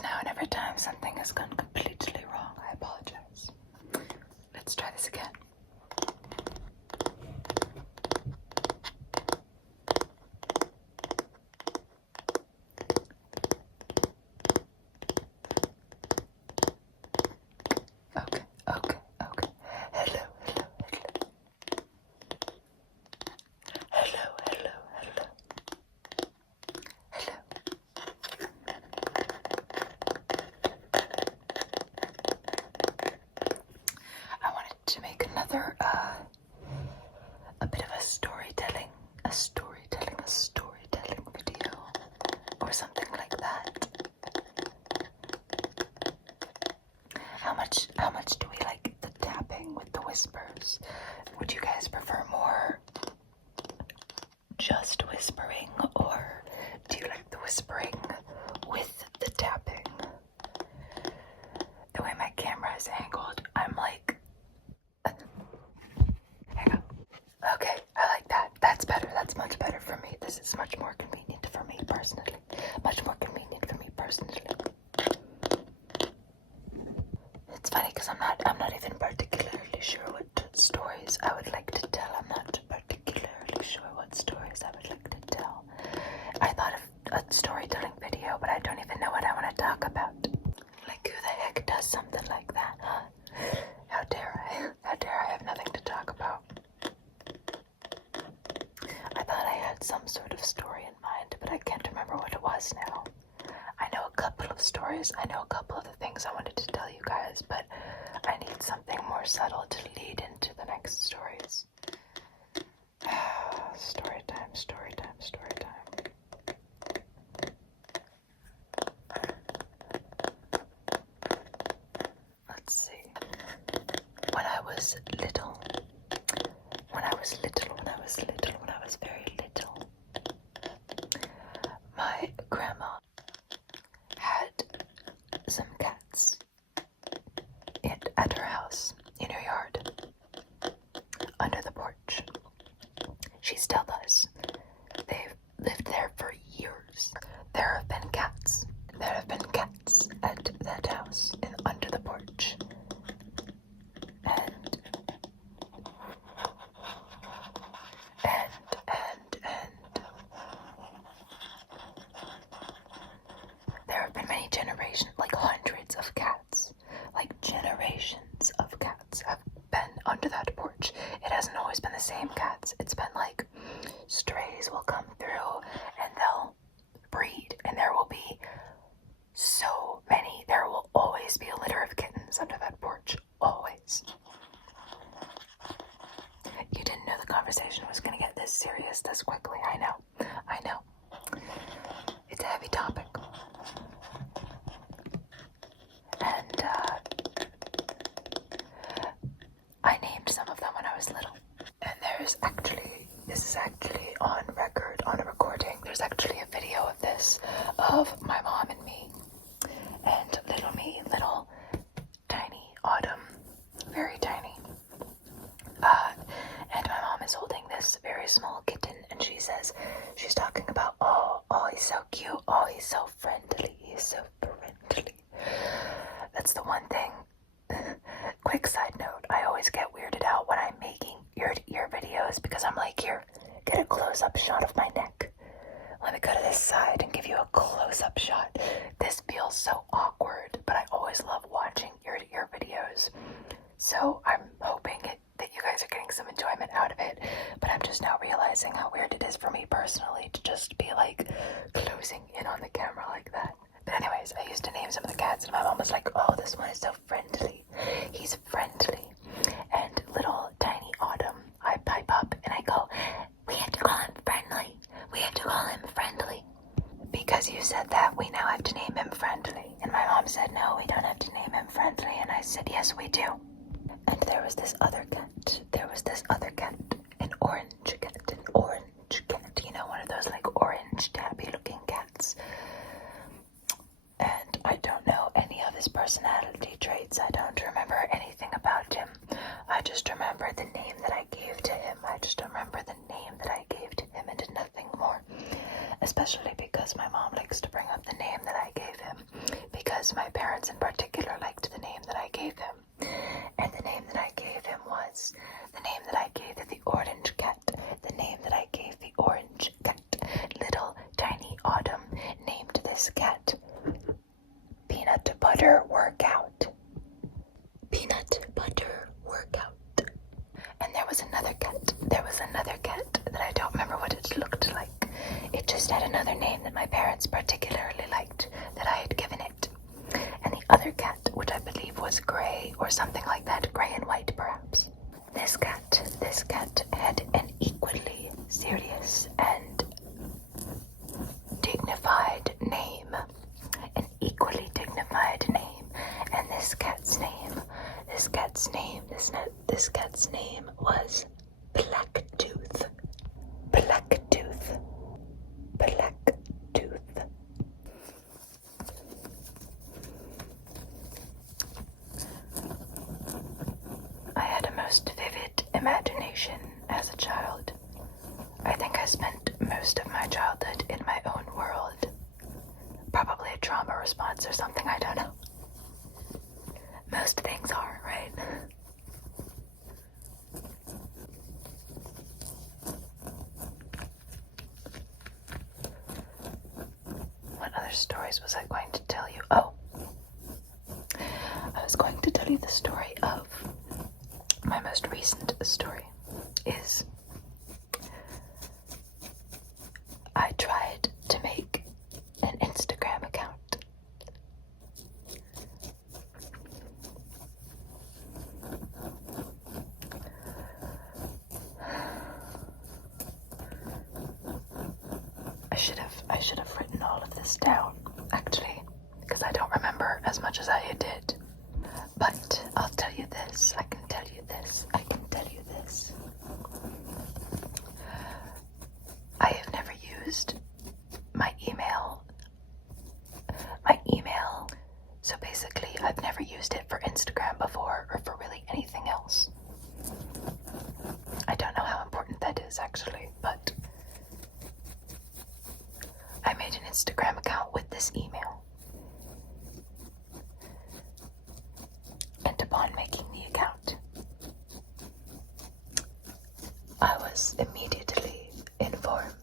times now, and every time something has gone completely wrong, I apologize. Let's try this again. Okay. Hello. I wanted to make another, a bit of a storytelling video, or something like that. How much do we like the tapping with the whispers? Would you guys prefer more just whispering, or do you like the whispering with the tapping? The way my camera is angled, I'm like, hang on. Okay, I like that. That's better. That's much better for me. This is much more convenient for me personally. It's funny because I'm not even particularly sure what stories I would like to tell. I'm not particularly sure what stories I would like to tell. I thought of a storytelling video, but I don't even know what I want to talk about. Like, who the heck does something like that, huh? How dare I have nothing to talk about. I thought I had some sort of story in mind, but I can't remember what it was now. I know a couple of stories. I know a couple of the things I wanted to tell you guys, but I need something more subtle to lead into the next stories. Story time. Let's see. When I was very little, my grandma had some cats at her house in her yard, under the porch. She still does. They've lived there for years. There have been cats at that house under the porch. And there have been many generations, like hundreds of cats, have been under that porch. It hasn't always been the same cats. It's been like strays will come through and they'll breed, and there will be so many. There will always be a litter of kittens under that porch. Always. You didn't know the conversation was going to get this serious this quickly. I know. It's a heavy topic. And I named some of them when I was little. And this is actually on record, on a recording. There's actually a video of this, of my mom and me, and little tiny Autumn, very tiny. And my mom is holding this very small kitten, and she's talking about, oh, he's so cute, oh, he's so friendly, That's the one thing. Quick side note, I always get weirded out when I'm making ear videos, because I'm like, here, get a close-up shot of my neck. Let me go to this side and give you a close-up shot. This feels so awkward, but I always love watching ear-to-ear videos. So I'm hoping that you guys are getting some enjoyment out of it, but I'm just now realizing how weird it is for me personally to just be like closing in on the camera like that. But anyways, I used to name some of the cats, and my mom was like, oh, this one is so friendly. He's friendly. And little tiny Autumn, I pipe up and I go, we have to call him friendly. Because you said that, we now have to name him Friendly. And my mom said, no, we don't have to name him Friendly. And I said, yes, we do. And there was this other cat, an orange cat, you know, one of those like orange tabby looking cats. And I don't know any of his personality traits. I don't remember anything about him. I just remember the name that I gave to him. And nothing more. Especially because my mom likes to bring up the name that I gave him, because because my parents in particular liked the name that I gave him. And the name that I gave him was the name that I gave the orange cat. The name that I gave the orange cat. Little tiny Autumn named this cat Peanut Butter Workout. Peanut Butter Workout. And there was another cat. There was another cat that I don't remember what it looked like. It just had another name that my parents particularly liked that I had given it. And the other cat, which I believe was gray or something like that, gray and white perhaps. This cat had an equally serious and dignified name. An equally dignified name. And this cat's name was Blacktooth. Blacktooth. Blacktooth. I had a most vivid imagination as a child. I think I spent most of my childhood in my own world. Probably a trauma response or something, I don't know. Most things are, right? What other stories was I going to tell you? Oh, I was going to tell you the story of my most recent story is I tried to make an Instagram account. I should have written all of this down, actually, because I don't remember as much as I did. But I'll tell you this, I can tell you this. I have never used my email. So basically, I've never used it for Instagram before or for really anything else. I don't know how important that is, actually, but I made an Instagram account with this email. And upon making the account, I was immediately informed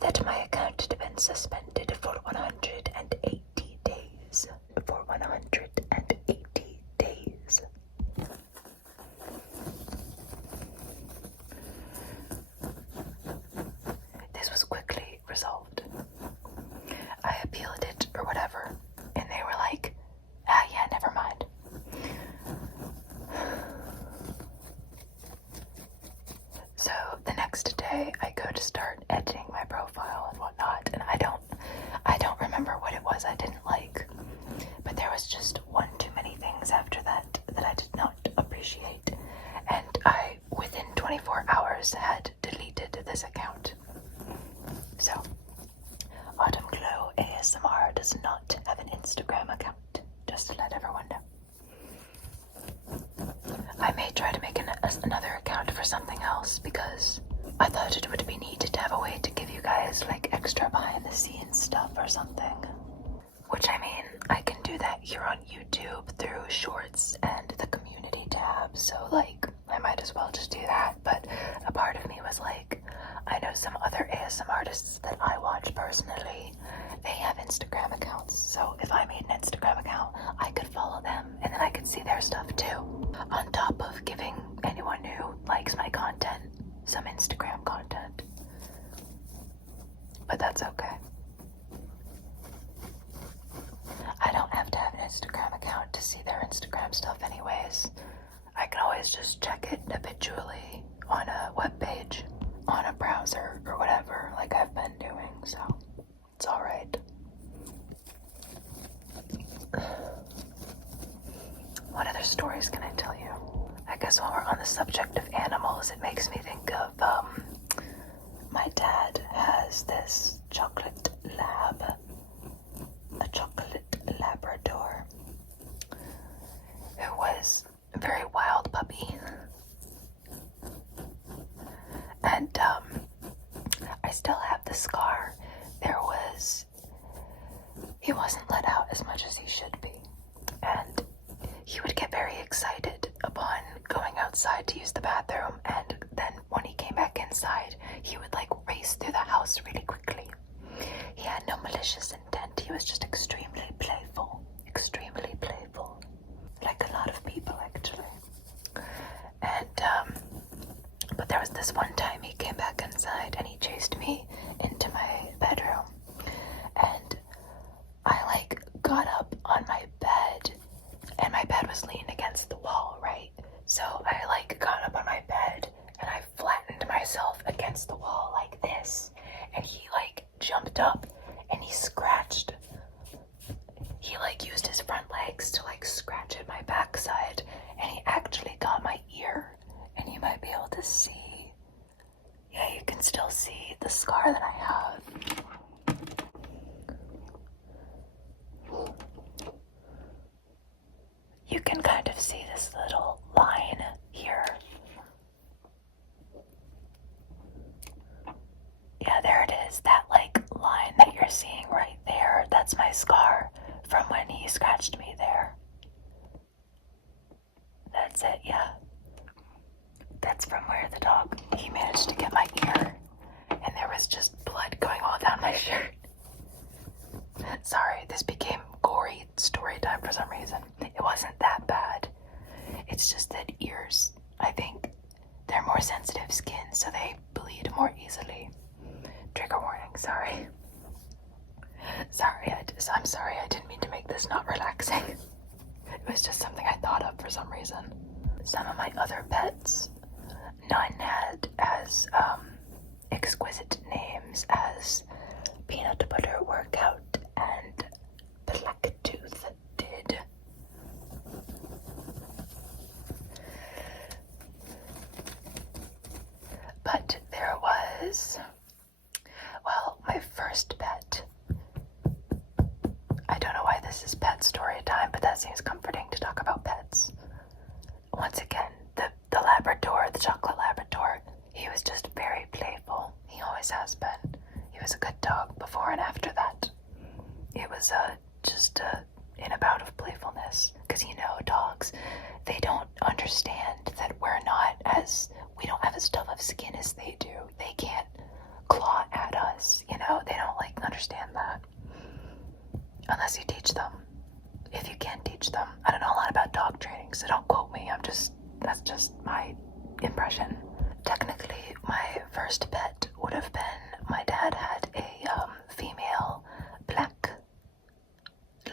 that my account had been suspended for 180 days. For 180 days. This was quickly resolved. I appealed it or whatever, and they were like, yeah, never mind. So the next day I go to start editing my profile and whatnot, and I don't remember what it was I didn't like, but there was just one too many things after that that I did not appreciate, and I, within 24 hours, had deleted this account. So, Autumn Glow ASMR does not have an Instagram account, just to let everyone know. I may try to make another account for something else because I thought it would be neat to have a way to give you guys like extra behind the scenes stuff or something. Which, I mean, I can do that here on YouTube through shorts and the community tab, so like I might as well just do that. But a part of me was like, I know some other ASMR artists that I watch personally, they have Instagram accounts, so if I made an Instagram account, I could follow them and then I could see their stuff too, on top of giving anyone who likes my content some Instagram content. But that's okay. I don't have to have an Instagram account to see their Instagram stuff anyways. I can always just check it habitually on a web page, on a browser, or whatever, like I've been doing, so it's alright. What other stories can I tell you? I guess while we're on the subject of animals, it makes me think of, my dad has this chocolate lab, a chocolate Labrador, who was a very wild puppy. And, outside to use the bathroom, and then when he came back inside, he would like race through the house really quickly. He had no malicious intent. He was just extremely playful. Extremely playful. Like a lot of people, actually. And, but there was this one time he came back inside and he chased me into my bedroom. And I, like, got up on my bed, and my bed was leaning against the wall, right? So I, like, got up on my bed and I flattened myself against the wall like this. And he, like, jumped up and he scratched. He, like, used his front legs to, like, scratch at my backside, and he actually got my ear. And you might be able to see, yeah, you can still see the scar that I have. You can kind of see this little line here. Yeah, there it is. That, like, line that you're seeing right there, that's my scar from when he scratched me there. That's it, yeah. That's from where the dog, he managed to get my ear, and there was just blood going all down my shirt. Sorry, this became gory story time for some reason. It wasn't that bad. It's just that ears, I think, they're more sensitive skin, so they bleed more easily. Trigger warning, sorry. I'm sorry, I didn't mean to make this not relaxing. It was just something I thought of for some reason. Some of my other pets, none had as exquisite names as Peanut Butter Workout and Blacktooth did. But there was, well, my first pet. I don't know why this is pet story time, but that seems comforting to talk about pets. Once again, the Labrador, the chocolate Labrador, he was just very playful. He always has been. He was a good dog before and after that. It was just in a bout of playfulness. Because, you know, dogs, they don't understand that we don't have as tough of skin as they do. They can't claw at us, you know? They don't, like, understand that. Unless you teach them. If you can teach them. I don't know a lot about dog training, so don't quote me. That's just my impression. Technically, my first pet would have been, my dad had a female black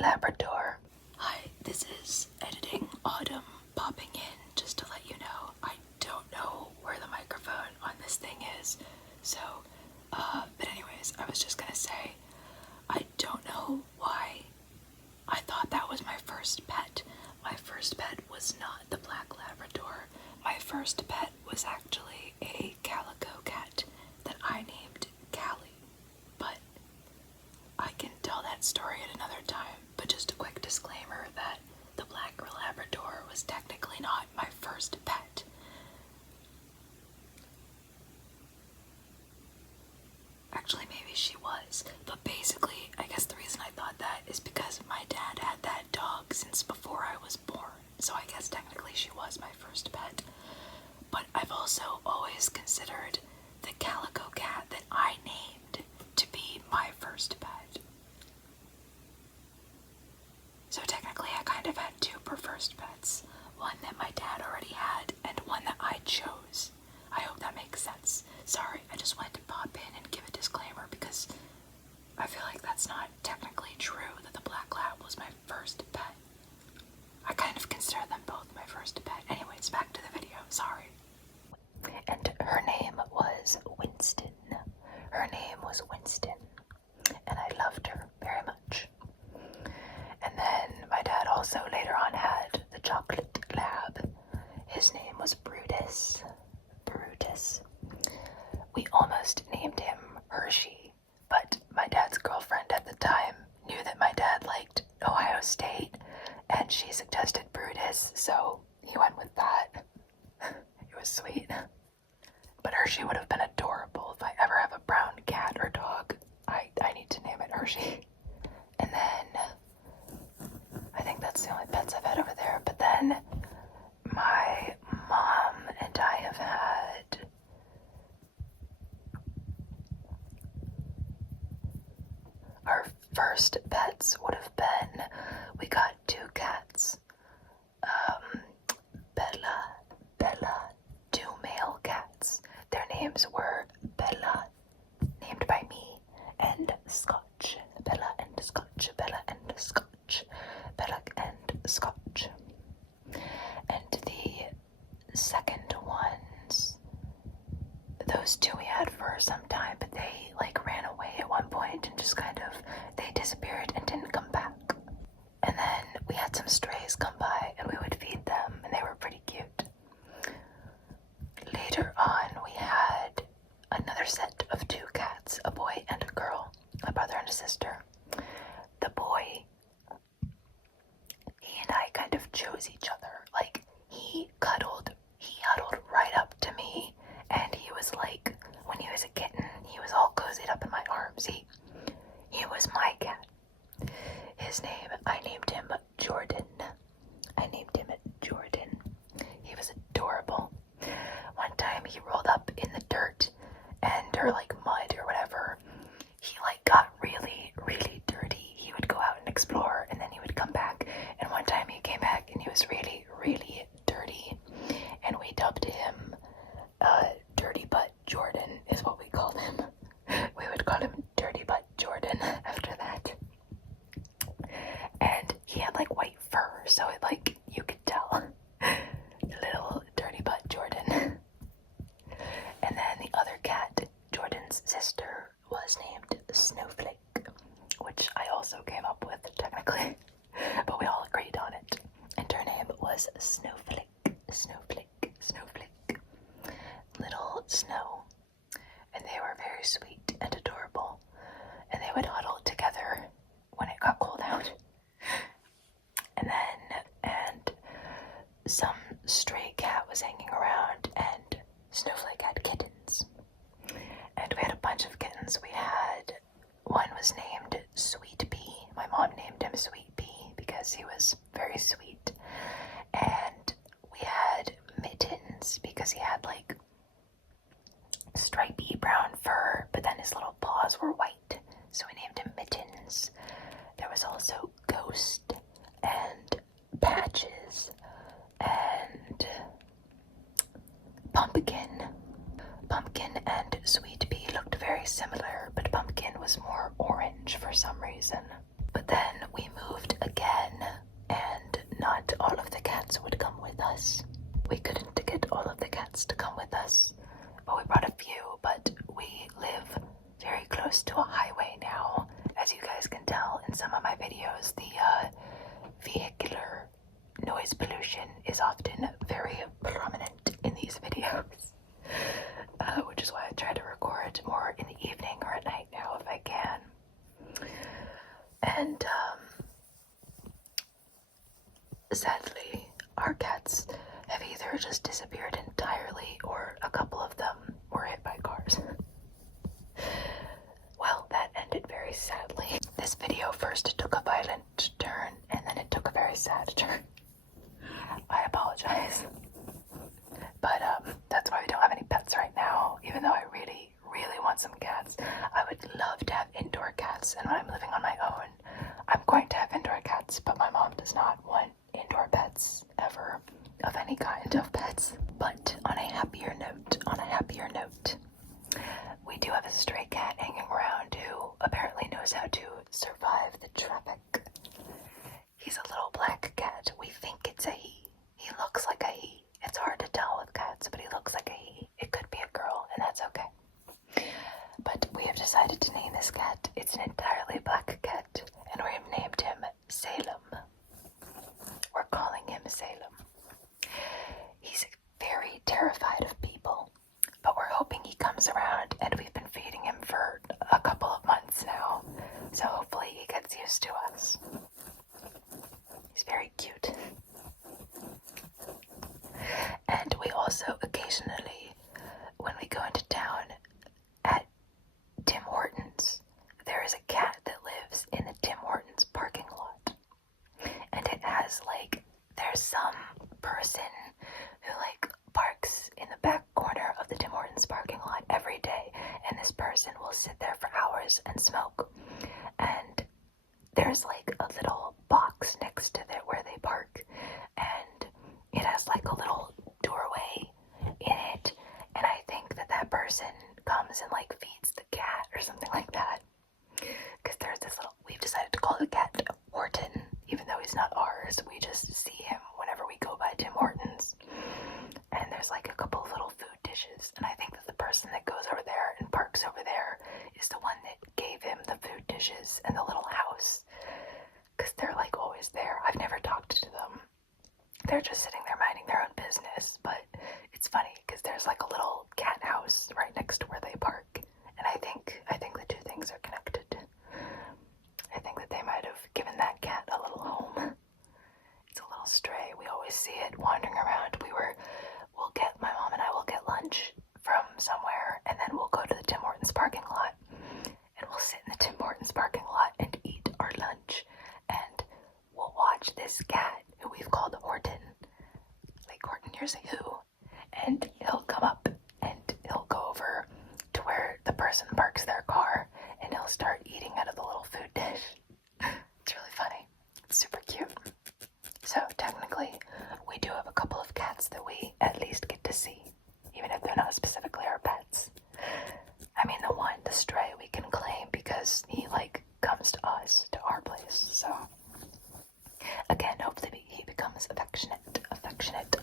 Labrador. Hi, this is Editing Autumn popping in just to let you know. I don't know where the microphone on this thing is, so, but anyways, I was just gonna say, I don't know why I thought that was my first pet. My first pet was not the black Labrador. My first pet was actually a calico cat that I named Callie. But I can tell that story at another time. But just a quick disclaimer that the black Labrador was technically not my first pet. Actually, maybe she was. But basically, I guess the reason I thought that is because my dad had that dog since before I was born. So I guess technically she was my first pet. But I've also always considered the calico cat that I named to be my first pet. So technically I kind of had two first pets. One that my dad already had and one that I chose. I hope that makes sense. Sorry, I just wanted to pop in and give a disclaimer because I feel like that's not technically true that the black lab was my first pet. I kind of consider them both my first pet. Anyways, back to the video. Sorry. And her name was Winston. Her name was Winston. And I loved her very much. And then my dad also later on had the chocolate lab. His name was Brutus. Brutus. We almost named him Hershey, but my dad's girlfriend at the time knew that my dad liked Ohio State, and she suggested Brutus, so he went with that. It was sweet. But Hershey would have been adorable. If I ever have a brown cat or dog, I need to name it Hershey. And then, I think that's the only pets I've had over there, but then my mom first pets would have been, we got 2 cats. Bella, 2 male cats. Their names were Bella, named by me, and Scotch. Bella and Scotch, Bella and Scotch, Bella and Scotch. And the second ones, those 2 we had for some time, but they like ran away at one point and just kind of, they disappeared and didn't come back. And then we had some strays come by and we would feed them, and they were pretty cute. Later on, we had another set of 2 cats, a boy and a girl, a brother and a sister. The boy, he and I kind of chose each other. Like, he huddled right up to me, and he was like, when he was a kitten, he was all cozied up in my arms. He was my cat. His name, I named him Jordan. He was adorable. One time he rolled up in the dirt or like mud or whatever. He like got really, really dirty. He would go out and explore, and then he would come back. And one time he came back and he was really, really dirty. And we dubbed him Dirty Butt Jordan is what we called him. We would call him Dirty Butt Jordan after that. And he had like white fur, so it like, you could tell. Little Dirty Butt Jordan. And then the other cat, Jordan's sister, was named Snowflake, which I also came up with technically, but we all agreed on it. And her name was Snowflake. Little Snow. And they were very sweet and adorable. And they would huddle together when it got cold out. And some stray cat was hanging around, and Snowflake had kittens. And we had a bunch of kittens. One was named Sweet Pea. My mom named him Sweet Pea because he was very sweet. And we had Mittens because he had like stripy brown fur, but then his little paws were white, so we named him Mittens. There was also Ghost and Patches and Pumpkin. Pumpkin and Sweet Pea looked very similar, but Pumpkin was more orange for some reason. But then we moved again, and not all of the cats would come with us. We couldn't get all of the cats to come with us, but we brought a few. But we live very close to a highway now. As you guys can tell in some of my videos, the vehicular noise pollution is often very prominent in these videos, which is why I try to record more in the evening or at night now if I can. And sadly, our cats have either just disappeared entirely or a couple of them were hit by cars. Well, that ended very sadly. This video first took a violent turn, and then it took a very sad turn. I apologize. But that's why we don't have any pets right now, even though I really, really want some cats. I would love to have indoor cats, and when I'm living on my own, I'm going to have indoor cats, but my mom does not want indoor pets ever, of any kind of pets. But on a happier note, we do have a stray cat hanging around who apparently knows how to survive the traffic. He's a little black cat. We think it's a he. He looks like a he. It's hard to tell with cats, but he looks like a he. It could be a girl, and that's okay. But we have decided to name this cat. It's an entirely black cat, and we've named him Salem. We're calling him Salem. He's very terrified of people, but we're hoping he comes around, and we've been feeding him for a couple of months now, so hopefully he gets used to us. He's very cute. And we also occasionally, when we go into town at Tim Hortons, there is a cat that lives in the Tim Hortons parking lot. And it has there's some person who parks in the back corner of the Tim Hortons parking lot every day, and this person will sit there for hours and smoke. And there's like a little box next to it where they park, and it has like a little doorway in it, and I think that that person comes and like feeds the cat or something like that. Because there's this little, we've decided to call the cat Horton, even though he's not ours. We just see him whenever we go by Tim Hortons. And there's like a couple of little food dishes, and I think that the person that goes over there and parks over there is the one that gave him the food dishes and the little house, because they're like always there. I've never talked to them. They're just sitting there minding their own business, but it's funny because there's like a little cat house right next to where they park, and I think the two things are connected. I think that they might have given that cat a little home. It's a little stray. We always see it wandering around. My mom and I will get lunch from somewhere, and then we'll go to the Tim Hortons parking lot, and we'll sit in the Tim Hortons parking lot and eat our lunch, and we'll watch this cat who we've called Horton, like Horton Hears a Who, and he'll come up and he'll go over to where the person parks their car, and he'll start eating out of the little food dish. It's really funny. It's super cute. So technically, we do have a couple of cats that we at least get to see, even if they're not specifically our pets. I mean, the stray we can claim because he like comes to us, to our place. So again, hopefully he becomes affectionate